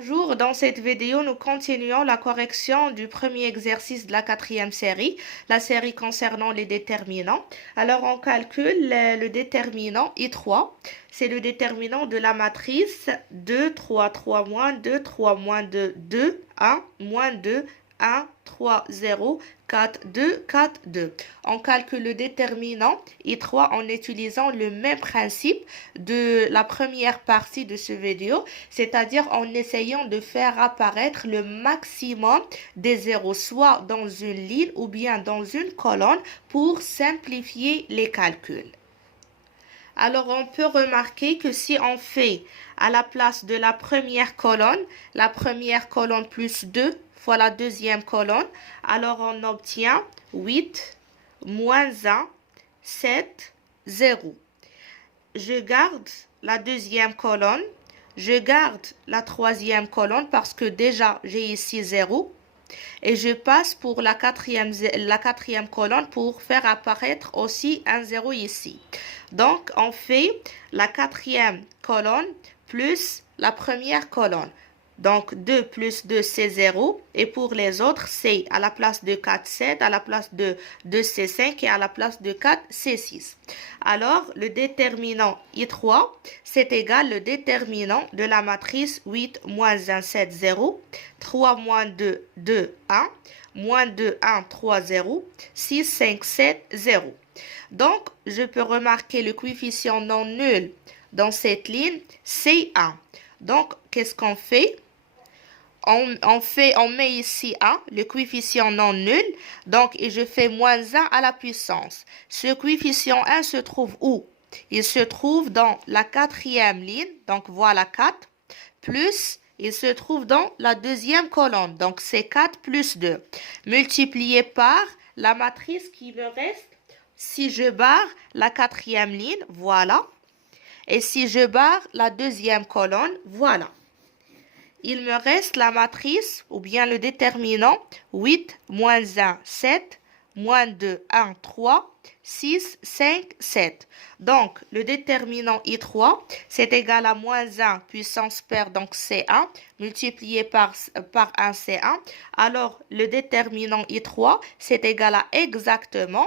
Bonjour, dans cette vidéo, nous continuons la correction du premier exercice de la quatrième série, la série concernant les déterminants. Alors, on calcule le déterminant I3. C'est le déterminant de la matrice 2, 3, 3, moins 2, 3, moins 2, 2, 1, moins 2, 1, 3, 0, 4, 2, 4, 2. On calcule le déterminant I3 en utilisant le même principe de la première partie de ce vidéo, c'est-à-dire en essayant de faire apparaître le maximum des zéros, soit dans une ligne ou bien dans une colonne pour simplifier les calculs. Alors, on peut remarquer que si on fait à la place de la première colonne plus 2 fois la deuxième colonne, alors on obtient 8 moins 1, 7, 0. Je garde la deuxième colonne, je garde la troisième colonne parce que déjà j'ai ici 0. Et je passe pour la quatrième colonne pour faire apparaître aussi un 0 ici. Donc, on fait la quatrième colonne plus la première colonne. Donc, 2 plus 2, c'est 0. Et pour les autres, c'est à la place de 4, 7, à la place de 2, c'est 5 et à la place de 4, c'est 6. Alors, le déterminant I3, c'est égal le déterminant de la matrice 8 moins 1, 7, 0. 3 moins 2, 2, 1. Moins 2, 1, 3, 0. 6, 5, 7, 0. Donc, je peux remarquer le coefficient non nul dans cette ligne, c'est 1. Donc, qu'est-ce qu'on fait? On met ici 1, le coefficient non nul, donc et je fais moins 1 à la puissance. Ce coefficient 1 se trouve où? Il se trouve dans la quatrième ligne, donc voilà 4, plus il se trouve dans la deuxième colonne, donc c'est 4 plus 2, multiplié par la matrice qui me reste. Si je barre la quatrième ligne, voilà, et si je barre la deuxième colonne, voilà. Il me reste la matrice ou bien le déterminant 8 moins 1, 7, moins 2, 1, 3, 6, 5, 7. Donc, le déterminant I3, c'est égal à moins 1 puissance paire, donc C1, multiplié par 1 C1. Alors, le déterminant I3, c'est égal à exactement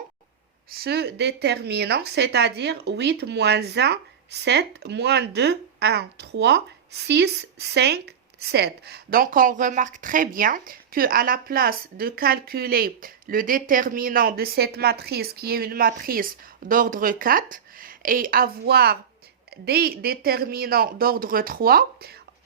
ce déterminant, c'est-à-dire 8 moins 1, 7, moins 2, 1, 3, 6, 5, 7. Donc, on remarque très bien qu'à la place de calculer le déterminant de cette matrice, qui est une matrice d'ordre 4, et avoir des déterminants d'ordre 3,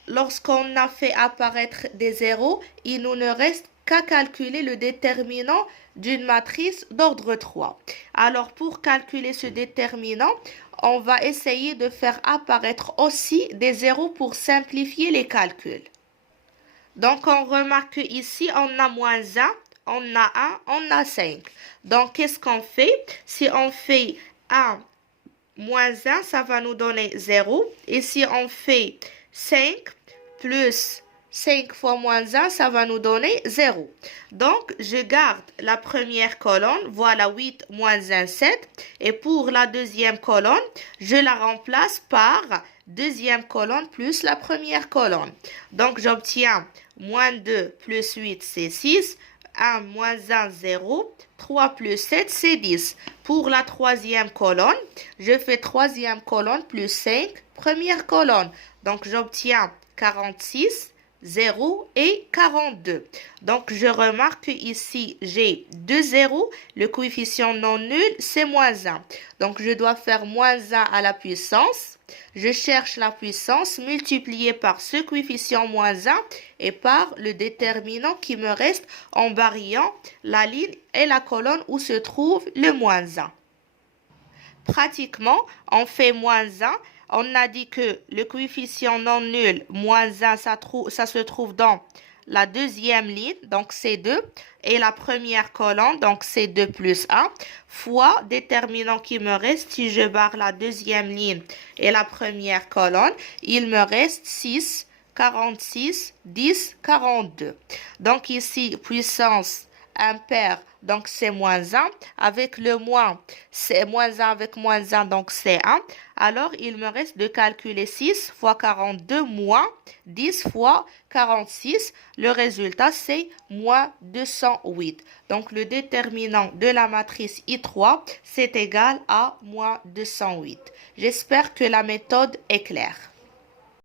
lorsqu'on a fait apparaître des zéros, il nous ne reste qu'à calculer le déterminant d'une matrice d'ordre 3. Alors, pour calculer ce déterminant, on va essayer de faire apparaître aussi des zéros pour simplifier les calculs. Donc, on remarque ici, on a moins 1, on a 1, on a 5. Donc, qu'est-ce qu'on fait? Si on fait 1 moins 1, ça va nous donner 0. Et si on fait 5 plus 5 fois moins 1, ça va nous donner 0. Donc, je garde la première colonne, voilà 8 moins 1, 7. Et pour la deuxième colonne, je la remplace par deuxième colonne plus la première colonne. Donc, j'obtiens moins 2 plus 8, c'est 6. 1 moins 1, 0. 3 plus 7, c'est 10. Pour la troisième colonne, je fais troisième colonne plus 5, première colonne. Donc, j'obtiens 46, 0 et 42. Donc, je remarque que ici, j'ai 2 zéros. Le coefficient non nul, c'est moins 1. Donc, je dois faire moins 1 à la puissance. Je cherche la puissance multipliée par ce coefficient moins 1 et par le déterminant qui me reste en variant la ligne et la colonne où se trouve le moins 1. Pratiquement, on fait moins 1. On a dit que le coefficient non nul, moins 1, ça se trouve dans la deuxième ligne, donc c'est 2, et la première colonne, donc c'est 2 plus 1, fois déterminant qui me reste, si je barre la deuxième ligne et la première colonne, il me reste 6, 46, 10, 42. Donc ici, puissance impair, donc c'est moins 1. Avec le moins, c'est moins 1 avec moins 1, donc c'est 1. Alors, il me reste de calculer 6 fois 42 moins 10 fois 46. Le résultat, c'est moins 208. Donc, le déterminant de la matrice I3, c'est égal à moins 208. J'espère que la méthode est claire.